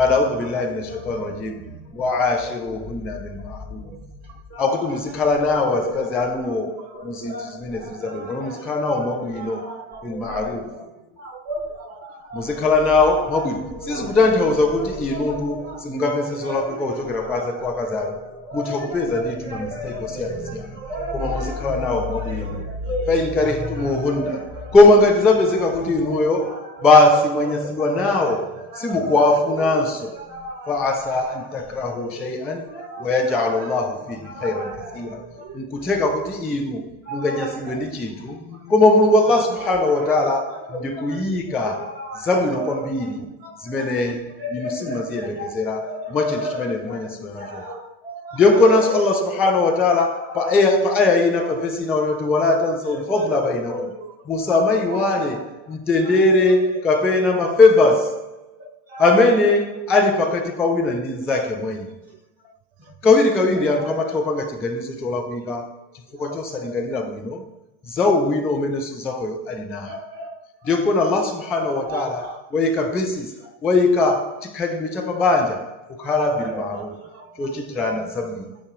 بعد أعوذ بالله من الشيطان الرجيم وعاشروهن بالمعروف akuti muzikhala nawo azikazi anuwo muzinthu zimene zili zabwino koma muzikhala nawo mwabwino bilmaruf muzikhala nawo mwabwino sizikutanthauza kuti inutu simungapeze zolakwika kuchokera kwa akazi anu mutha kupeza ndithu mamistake osiyanasiyana koma muzikhala nawo mwabwino fain karihtumuhunna koma ngati zapezeka kuti inuyo basi mwanyasidwa nawo simukuwafunanso fa asa an takrahu shay'an ويجعل الله فيه خيرا كثيرا nkutheka kuti inu munganyasidwe ndi chinthu koma Mulungu Allah subhanahu wa ta'ala ndikuyika zabwino kwambiri zimene inu simaziyembekezera mwa chinthu chimene mwanyasidwa nacho. Ndiyo mkonanso Allah subhanahu wa ta'ala pa aya ina pa vesi ina wanati wala tansau al-fadla bainakum, musamayiwale mtendere kapena ma favors amene ali pakati pa wina ndi nzake mwenye. Kawiri anthu amatha kupanga chiganizo cholakwika chifukwa chosalingalira bwino za ubwino umenenso zakoyo ali nawo. Ndiyo kuna Allah subhanahu wa ta'ala wayika basis, wayika chikhalidwe cha pabanja kukhala bil ma'ruf, chochitirana zabwino.